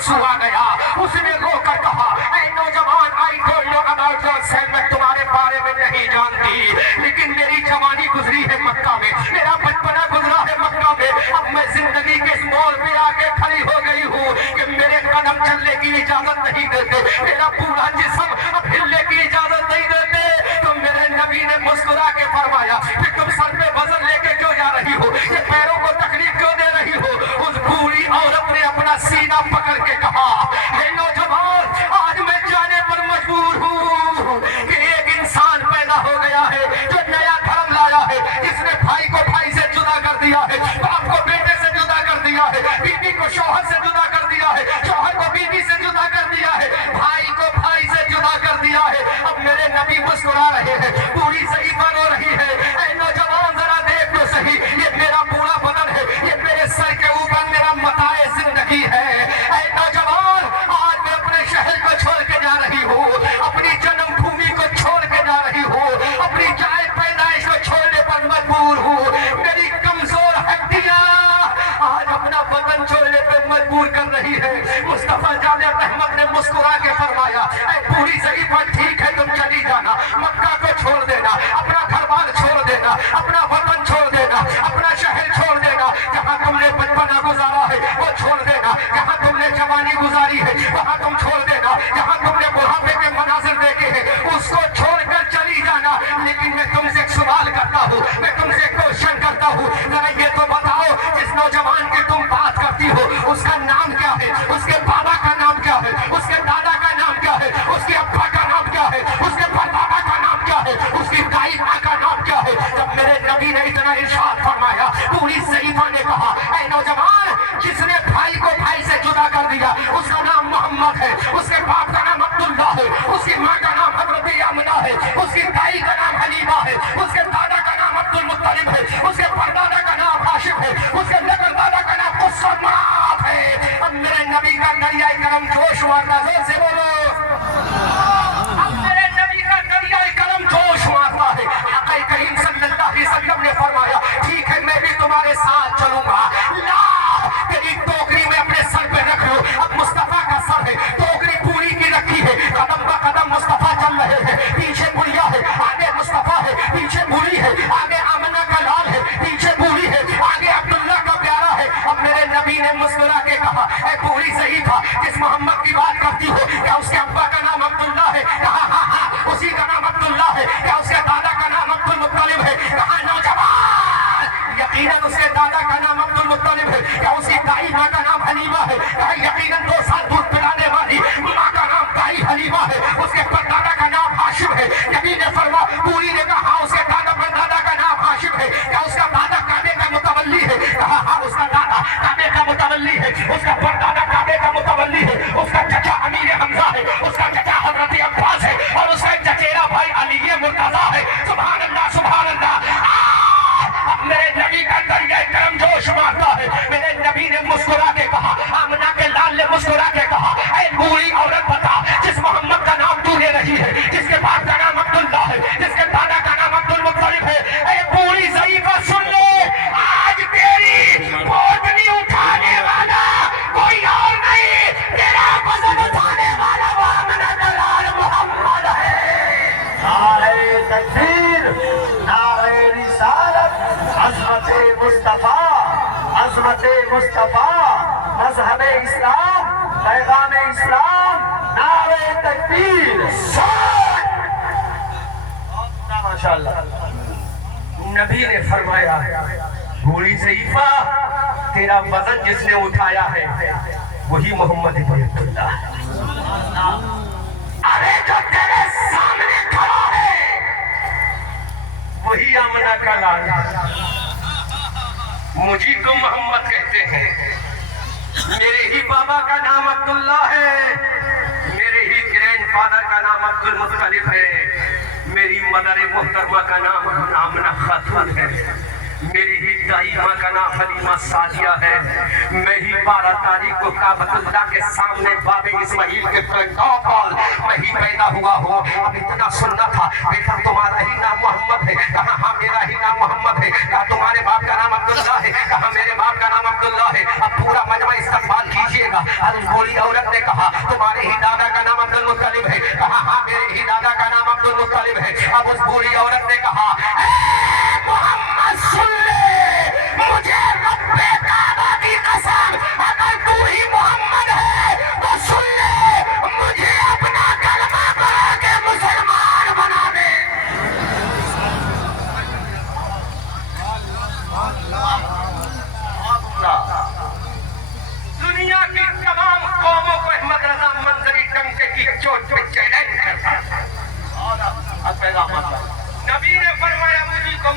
आंसू आ गया। उसने रो कर कहा, ऐ नौजवान, I don't know about yourself, मैं तुम्हारे बारे में नहीं जानती, लेकिन मेरी जवानी गुजरी है मक्का में, मेरा बचपना गुजरा है मक्का में। अब मैं जिंदगी के इस मोड़ पे आके खड़ी हो गई हूँ कि मेरे कदम चलने की इजाजत नहीं देते, मेरा पूरा जिस्म अब हिलने की इजाजत नहीं देते। तो मेरे नबी ने मुस्कुरा के फरमाया कि तुम सर पे वजन लेके क्यों जा रही हो, ये पैरों को तकलीफ क्यों दे रही हो। उस बूढ़ी औरत ने अपना सीना पकड़ के कहा, हे नौजवान, आज मैं जाने पर मजबूर हूँ कि एक इंसान पैदा हो गया है जो नया धर्म लाया है, जिसने भाई को भाई से जुदा कर दिया है, बाप को बेटे से जुदा कर दिया है, बीवी को शौहर से जुदा कर दिया है, शौहर को बीवी से जुदा कर दिया है, भाई को भाई से जुदा कर दिया है। अब मेरे नबी मुस्कुरा रहे हैं, पूरी सही रो रही है। ऐ नौजवान, जरा देख लो सही, ये मेरा पूरा बदन है, ये मेरे सर के ऊपर मेरा मताए जिंदगी है। ऐ नौजवान, आज मैं अपने शहर को छोड़ के जा रही हूँ, अपनी जन्मभूमि को छोड़ के जा रही हूँ, अपनी जाए पैदाइश को छोड़ने पर मजबूर हूँ। मेरी कमजोर हड्डियां आज अपना वतन छोड़ने पर मजबूर कर रही है। मुस्तफा जाने रहमत ने मुस्कुरा के फरमाया, ऐ पूरी सही पर ठीक है, तुम चली जाना, मक्का को छोड़ देना, अपना घर बार छोड़ देना, अपना वतन छोड़ देना, अपना शहर छोड़ देना, जहाँ तुमने बचपना गुजारा है वो छोड़ देना, जहाँ तुमने जवानी गुजारी है वहाँ तुम छोड़ देना, जहाँ तुमने बुढ़ापे के मनाजिर देखे हैं उसको छोड़कर चली जाना। लेकिन मैं तुमसे एक सवाल करता हूँ, मैं तुमसे क्वेश्चन करता हूँ, जरा ये तो बताओ, जिस नौजवान की तुम बात करती हो उसका नाम क्या है, उसके बाबा का नाम क्या है, उसके दादा का नाम क्या है, उसके अब्बा का नाम क्या है, उसके परदादा का नाम क्या है, उसकी दाई माँ का नाम क्या है। जब मेरे नबी ने इतना इरशाद फरमाया, पूरी सहीफा ने कहा, ऐ नौजवान, जिसने भाई को भाई से जुदा कर दिया उसका नाम मोहम्मद है, उसके बाप का नाम अब्दुल्ला है, उसकी माँ का नाम हजरत आमिना है, उसकी दाई का नाम हलीमा है, उसके दादा का नाम अब्दुल मुत्तलिब है, उसके परदादा का नाम हाशिम है, उसके नगर दादा का नाम कुस्समात है। अब मेरे नबी का दरियाए करम जोश हुआ था, जोर से बोलो, अब मेरे नबी का दरियाए करम जोश हुआ था है। आका करीम सल्लल्लाहु अलैहि वसल्लम ने फरमाया, ठीक है मैं भी तुम्हारे साथ चलूंगा, ला तेरी टोकरी में अपने सर पे रख लो। अब मुस्तफा का सर है, टोकरी पूरी की रखी है, कदम ब कदम मुस्तफा चल रहे हैं, पीछे बुढ़िया है, आगे मुस्तफा है, पीछे बूढ़ी है, आगे आमना का लाल है, पीछे बूढ़ी है, आगे अब्दुल्ला का प्यारा है। अब मेरे नबी ने मुस्कुरा के कहा, ऐ पूरी सही था, जिस मोहम्मद की बात करती हो क्या उसके अब्बा का नाम अब्दुल्ला है? कहा हाँ हाँ उसी का नाम अब्दुल्ला है। क्या उसके दादा का नाम अब्दुल मुत्तलिब है? कहा नौजवान, यकीनन उसके दादा का नाम अब्दुल मुत्तलिब है। क्या उसकी दाई माँ का नाम हलीमा है? कहा यकीनन 2 साल दूध पिलाने वाली माँ का नाम दाई हलीमा है। उसके परदादा का नाम हाशिम है। नबी ने फरमा, पूरी ने कहा उसके दादा परदादा का नाम हाशिम है। क्या उसका दादा काबे का मुतवल्ली है? कहा हाँ उसका दादा काबे का मुतवल्ली है, उसका परदादा काबे का मुतवल्ली है, उसका चचा अमीर हमजा है, उसका चचा हजरत अब्बास है और उसका चचेरा भाई अली मुर्तजा है। सुभान अल्लाह, सुभान अल्लाह। अब मेरे नबी का दरिया करम जोश मारता है। मेरे नबी ने मुस्कुरा के कहा, आमना के लाल ने मुस्कुरा के कहा, ऐ बूढ़ी औरत बता, जिस मोहम्मद का नाम तू ले रही है, जिसके बाप का नाम अब्दुल्ला है, जिसके दादा का नाम अब्दुल मुत्तलिब है, ऐ बूढ़ी ज़ईफ़ा सुन ले, आज तेरी बोझनी उठाने वाला कोई और नहीं, तेरा वज़न उठाने वाला आमना का लाल मोहम्मद है। नारे तकबीर, नारे रिसालत, अज़मते मुस्तफा, अज़मते मुस्तफा, मज़हब इस्लाम, पैगाम इस्लाम, नारे तकबीर। माशाअल्लाह। नबी ने फरमाया, बूढ़ी ज़ईफ़ा, तेरा वजन जिसने उठाया है वही मोहम्मद इब्न अब्दुल्ला है। अरे जो तेरे सामने खड़ा है वही आमना का लाल। मुझी को मोहम्मद कहते हैं, मेरे ही बाबा का नाम अब्दुल्ला है, मेरे ही ग्रैंडफादर का नाम अब्दुल मुत्तलिब है, मेरी मदर मुहतरमा का नाम आमना खातून है, मेरी ही दाई माँ का नाम हलीमा सादिया है। मैं ही 12 तारीख को काबतुल्लाह के सामने बाबे इस्माइल के प्रोटोकॉल मैं ही पैदा हुआ हूँ। अब इतना सुनना था, बेटा तुम्हारा ही नाम मोहम्मद है? कहा हाँ मेरा ही नाम मोहम्मद है। कहा तुम्हारे बाप का नाम अब्दुल्ला है? कहा मेरे बाप का नाम अब्दुल्ला है। अब पूरा मजमा इस्तकबाल कीजिएगा। अब बूढ़ी औरत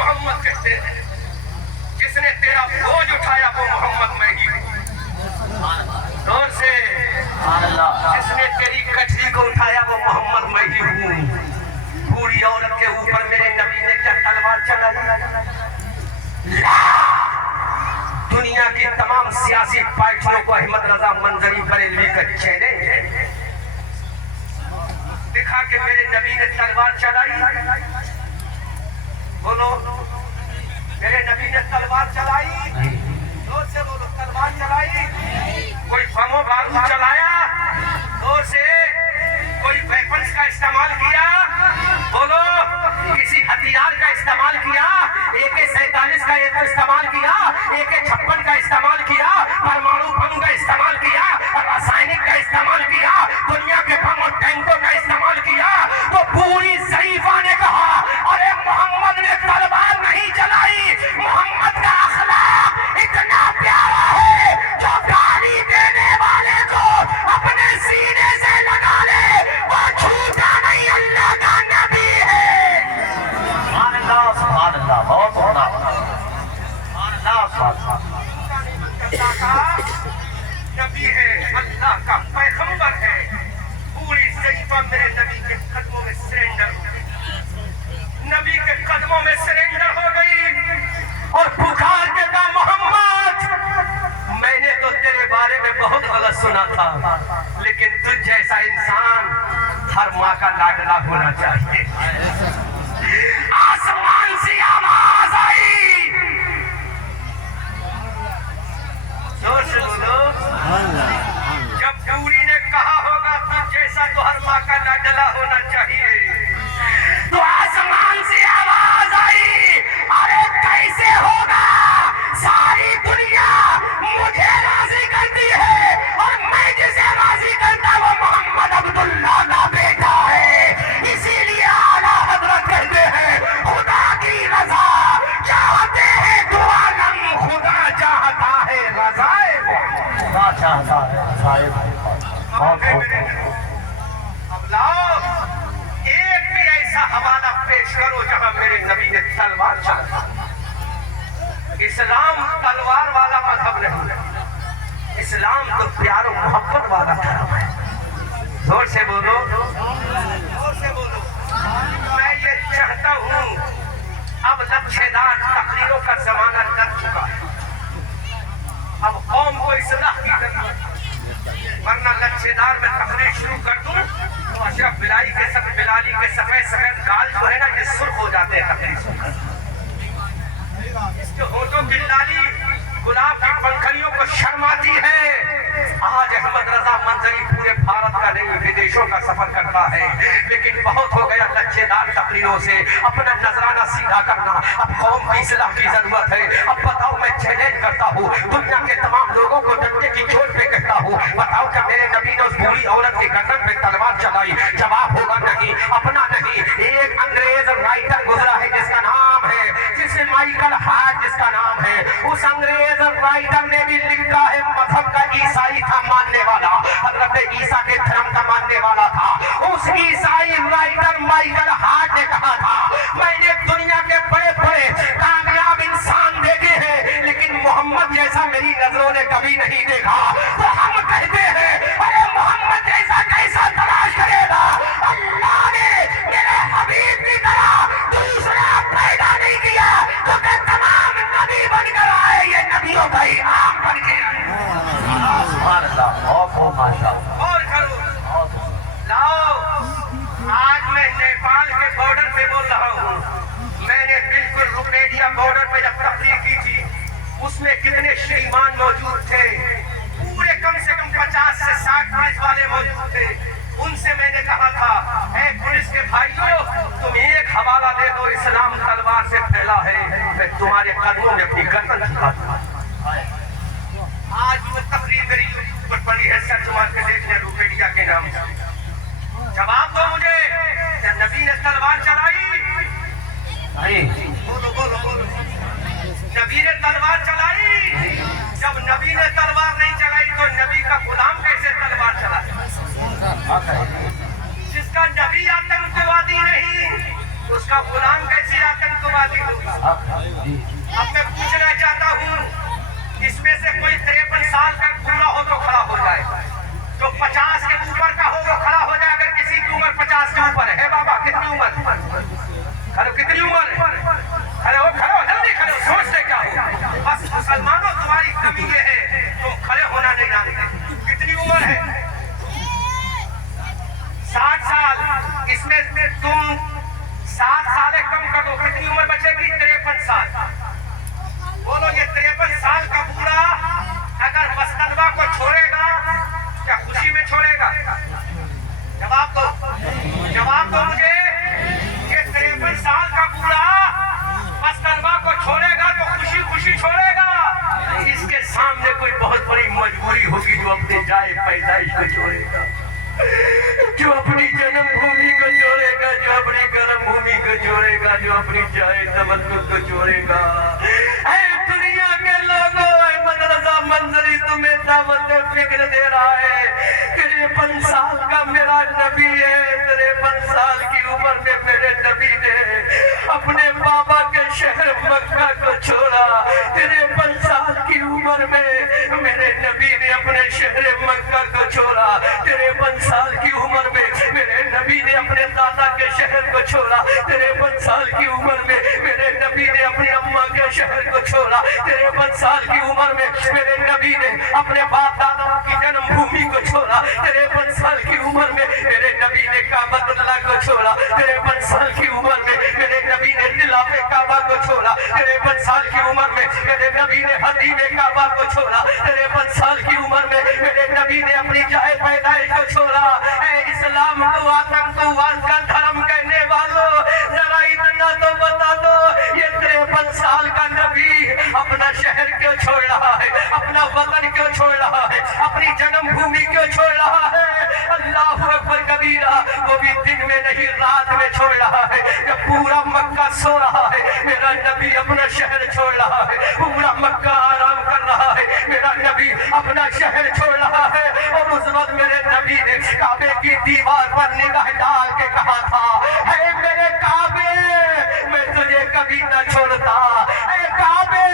محمد کہتے ہیں، جس نے تیرا بوجھ اٹھایا وہ محمد میں ہی ہوں۔ دور سے جس نے تیری کچھری کو اٹھایا وہ محمد میں ہی ہوں۔ بوڑھی عورت کے اوپر میرے نبی نے کیا تلوار چلائی؟ دنیا کی تمام سیاسی پارٹیوں کو احمد رضا منظری بریلوی کا چیلنج ہے، دکھا کہ میرے نبی نے تلوار چلائی۔ بولو میرے نبی نے تلوار چلائی، زور سے بولو تلوار چلائی۔ کوئی بم و بارود چلایا؟ زور سے کوئی ویپنز کا استعمال کیا؟ بولو کسی ہتھیار کا استعمال کیا؟ AK-47 کا استعمال کیا؟ AK-56 کا استعمال کیا؟ پرمانو بم کا استعمال کیا؟ رسائنک کا استعمال کیا؟ دنیا کے بم اور ٹینکوں کا استعمال کیا؟ تو پوری ضعیفہ نے کہا ارے محمد نے تلوار نہیں چلائی، محمد کا اخلاق اتنا پیارا ہے جو گالی دینے والے کو اپنے سینے سے لگا لے، وہ جھوٹا نہیں، اللہ کا نبی ہے۔ سبحان اللہ سبحان اللہ، بہت ہونا سبحان اللہ سبحان اللہ۔ نبی ہے، اللہ کا پیغمبر ہے، پوری ضعیفہ میرے نبی کے قدموں میں سرنڈر ہو گئی، نبی کے قدموں میں سرنڈر ہو گئی اور پکار کے کہا محمد میں نے تو تیرے بارے میں بہت غلط سنا تھا، لیکن تجھ جیسا انسان ہر ماں کا لاڈلا ہونا چاہیے۔ آسمان سے آواز آئی، زور سے بولو، جب پوری نے کہا ہوگا تجھ جیسا تو ہر ماں کا لاڈلا ہونا چاہیے، تو آسمان سے آواز آئی ارے کیسے ہوگا؟ ساری دنیا مجھے راضی کرتی ہے اور میں جسے راضی کرتا وہ محمد عبداللہ کا بیٹا ہے، اسی لیے اعلیٰ حضرت کہتے ہیں خدا کی رضا چاہتے ہیں تو عالم، خدا چاہتا ہے رضائے خدا چاہتا ہے صاحب بہت اب لاؤ ایک بھی ایسا حوالہ پیش کرو جہاں میرے نبی نے تلوار چلائی۔ اسلام تلوار والا مذہب نہیں، اسلام تو پیار و محبت والا دھرم ہے۔ زور سے بولو، زور سے بولو۔ میں یہ چاہتا ہوں اب لچھے دار تقریروں کا زمانہ لگ چکا ہے، اب قوم کو اصلاح کی ضرورت ہے، ورنہ لچھے دار میں تقریر شروع کر دوں تو اشرف بلالی کے سفید گال جو ہے نا یہ سرخ ہو جاتے ہیں تقریر سن کر، اس کے ہونٹوں کی لالی گلاب کی پنکھڑیوں کو شرماتی ہے۔ آج احمد رضا منظری پورے بھارت کا نہیں ودیشوں کا سفر کرتا ہے، لیکن بہت ہو گیا لچھے دار تقریروں سے اپنا نذرانہ سیدھا کرنا، اب قوم کی اصلاح کی ضرورت ہے۔ اب بتاؤ میں چیلنج کرتا ہوں دنیا کے تمام لوگوں کو ڈنڈے کی چوٹ پہ کہتا ہوں، بتاؤ کہ میرے نبی نے اس بوڑھی عورت کی گردن پہ تلوار چلائی؟ جواب ہوگا نہیں، اپنا نہیں۔ ایک انگریز رائٹر گزرا ہے جس کا نام ہے مائیکل ہارٹ، جس کا نام ہے، اس انگریز رائٹر نے بھی لکھا ہے مذہب کا عیسائی تھا ماننے والا، حضرت عیسیٰ کے دھرم کا ماننے والا تھا۔ اس عیسائی رائٹر مائیکل ہارٹ نے کہا تھا میں نے دنیا کے بڑے بڑے کامیاب انسان دیکھے ہیں لیکن محمد جیسا میری نظروں نے کبھی نہیں دیکھا۔ تو ہم کہتے ہیں ارے محمد جیسا کیسا تلاش کرے گا؟ اللہ نے میرے حبیب کی طرح دوسرا پیدا نہیں کیا تو کہ تمام نبی بن کر آئے، یہ نبیوں کا امام بن کے آئے۔ سبحان اللہ، بہت ماشاءاللہ۔ اور کرو لاؤ، آج میں نیپال کے بارڈر پہ بول رہا ہوں، میں نے بالکل رکنیڈیا بارڈر پہ جب تقریر کی تھی اس میں کتنے شیمان موجود تھے، پورے کم سے کم 50 سے 60 پولیس والے موجود تھے۔ ان سے میں نے کہا تھا اے پولیس کے بھائیوں تم ایک حوالہ دے دو، اسلام تلوار سے پھیلا ہے، میں تمہارے قدموں میں اپنی گردن جھکا دوں۔ آج وہ تقریر میری یوٹیوب پر پڑی ہے، سرچ مار کے دیکھنے رکنیڈیا کے نام سے۔ جواب دو مجھے، کیا نبی نے تلوار چلائی؟ بولو بولو بولو، نبی نے تلوار چلائی؟ جب نبی نے تلوار نہیں چلائی تو نبی کا غلام کیسے تلوار چلائے؟ جس کا نبی آتنکوادی نہیں، اس उसका गुलाम कैसी आतंकवादी होगा। अब मैं पूछना चाहता हूँ, इसमें से कोई 53 साल का पूरा हो तो खड़ा हो जाए, जो 50 के ऊपर का हो वो खड़ा हो जाए। अगर किसी की उम्र 50 के ऊपर है, बाबा कितनी उम्र, खड़ो कितनी उम्र, खड़े हो जल्दी खड़े हो, सोचते क्या हो। बस मुसलमानों तुम्हारी कमी ये है, तुम खड़े होना नहीं जानते। कितनी उम्र है? 60 साल। इसमें तुम 7 साल कम कर दो, कितनी उम्र बचेगी? 53 साल। बोलो ये 53 साल का बूढ़ा अगर मस्तनबा को छोड़ेगा क्या खुशी में छोड़ेगा? जवाब दो मुझे। ये 53 साल का बूढ़ा मस्तनबा को छोड़ेगा तो खुशी खुशी छोड़ेगा? इसके सामने कोई बहुत बड़ी मजबूरी होगी जो अपने जाए पैदाइश को छोड़ेगा, जो अपनी जन्मभूमि को छोड़ेगा, जो अपनी गर्म भूमि को छोड़ेगा, जो अपनी जाए तमन्नुस को छोड़ेगा। दुनिया के लोगों, मदरसा मंजरी तुम्हें दावत फिक्र दे रहा है। 53 साल का मेरा नबी है, 53 साल की उम्र में मेरे नबी ने अपने बाबा के शहर मक्का को छोड़ा। 53 साल की उम्र में मेरे नबी ने अपने शहर मक्का को छोड़ा। 53 साल की उम्र में मेरे नबी ने अपने दादा के शहर को छोड़ा। 53 साल की उम्र में मेरे नबी ने अपनी अम्मा के शहर को छोड़ा। 53 साल की उम्र में मेरे नबी ने अपने बाप दादाओं की जन्मभूमि को छोड़ा। 53 साल की उम्र में मेरे नबी ने काबतुल्लाह को छोड़ा। 53 साल की उम्र में मेरे नबी ने खिलाफे काबा को छोड़ा। 53 साल की उम्र में मेरे नबी ने हदीमे काबा को छोड़ा। 53 साल की उम्र में मेरे नबी ने अपनी जाए पैदाइश को छोड़ा। इस्लाम को आतंकवाद का धर्म कहने वालों, जरा इतना तो बता दो, ये 53 साल का नबी अपना शहर क्यों छोड़ रहा है, अपना वतन क्यों छोड़ रहा है, अपनी जन्मभूमि क्यों छोड़ रहा है? अल्लाह अकबर कबीरा, वो भी दिन में नहीं रात में छोड़ रहा है, जब पूरा मक्का सो रहा है। मेरा नबी अपना शहर छोड़ रहा है, पूरा मक्का आराम कर रहा है, मेरा नबी अपना शहर छोड़ रहा है। और उस वक्त मेरे नबी ने काबे की दीवार पर निगाह डाल के कहा था, है मेरे काबे, मैं तुझे कभी न छोड़ता। ऐ काबे,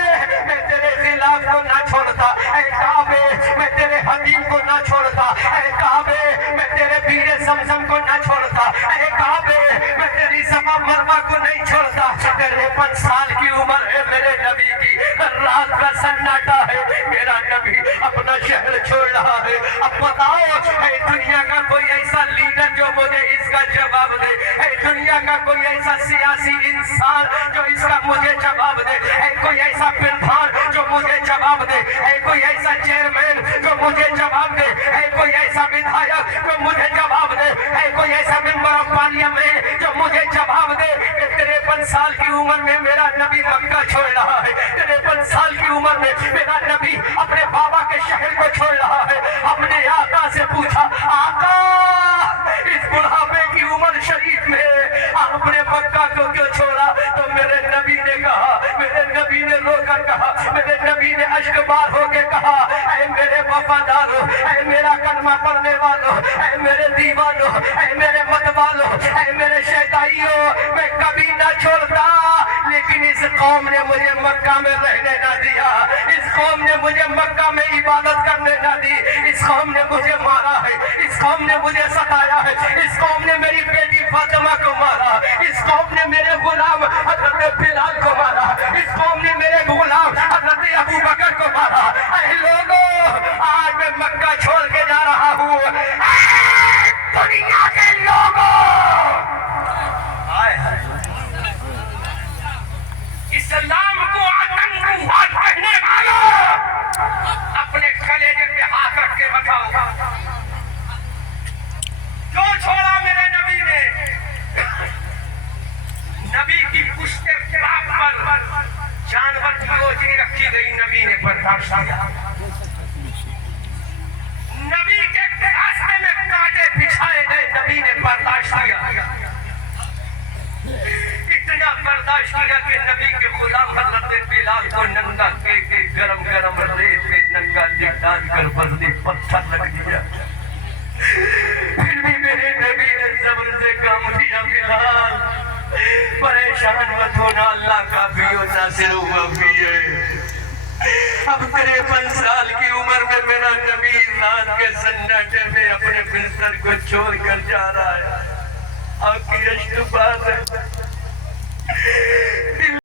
मैं तेरे खिलाफ को न छोड़ता। ऐ काबे, मैं तेरे हदीम को न छोड़ता। ऐ काबे, मैं तेरे पीरे समसम को न छोड़ता। ऐ काबे, मैं तेरी समा मरवा को नहीं छोड़ता। 53 साल की उम्र है मेरे नबी की, रात का सन्नाटा है, मेरा नबी अपना शहर छोड़ रहा है। अब बताओ, ऐ दुनिया का कोई ऐसा लीडर जो मुझे इसका जवाब दे, ऐ दुनिया का कोई ऐसा सियासी इंसान जो इसका मुझे जवाब दे, ऐ कोई ऐसा प्रधान जो मुझे जवाब दे, ऐ कोई ऐसा चेयरमैन जो मुझे जवाब दे, ऐ कोई ऐसा विधायक जो मुझे जवाब दे, ऐ कोई ऐसा मेंबर ऑफ पार्लियामेंट जो मुझे जवाब दे कि 53 साल की उम्र में मेरा नबी मक्का छोड़ रहा है, 53 साल की उम्र में मेरा नबी अपने बाबा के शहर को छोड़ रहा है। अपने आका से पूछा, आका इस बुढ़ापे की उम्र शरीफ में आपने मक्का को क्यों छोड़ा? तो मेरे नबी ने कहा, मेरे नबी ने रोकर कहा, मेरे नबी ने अश्कबार होके कहा, ऐ मेरे वफादारों, ऐ मेरा कलमा पढ़ने वालों, ऐ मेरे दीवानों, ऐ मेरे मतवालों, ऐ मेरे शैताइयों, मैं कभी ना छोड़ता, लेकिन इस कौम ने मुझे मक्का में रहने ना दिया, इस कौम ने मुझे मक्का में इबादत करने ना दी, इस कौम ने मुझे मारा है, इस कौम ने मुझे सताया है, इस कौम ने मेरी बेटी फातिमा को मारा, इस कौम ने मेरे गुलाम हजरत बिलाल को मारा, इस कौम ने मेरे गुलाम हजरत अबू बकर को मारा। ऐ लोगों, आज मैं मक्का छोड़ के जा रहा हूँ। दुनिया के लोगों, इस्लाम को आतंकवाद कहने वालों, अपने कलेजे पे हाथ रख के बताओ, क्यों छोड़ा मेरे नबी ने? नबी की पुश्ते पाक पर जानवर की रोजनी रखी गई, नबी ने बर्दाश्त किया। नबी के रास्ते में कांटे बिछाए गए, नबी ने बर्दाश्त किया। इतना बर्दाश्त किया कि नबी के गुलाम हजरत बिलाल को नंगा के गरम गरम रेत में नंगा डाल कर वजनी पत्थर रख दिया। फिर भी मेरे नबी ने सब्र से काम लिया। बिलाल پریشان مت ہونا، اللہ کافی و ناصر و وافی ہے۔ اب 53 سال کی عمر میں میرا نبی رات کے سناٹے میں اپنے بستر کو چھوڑ کر جا رہا ہے۔ آپ کی اشتباہ ہے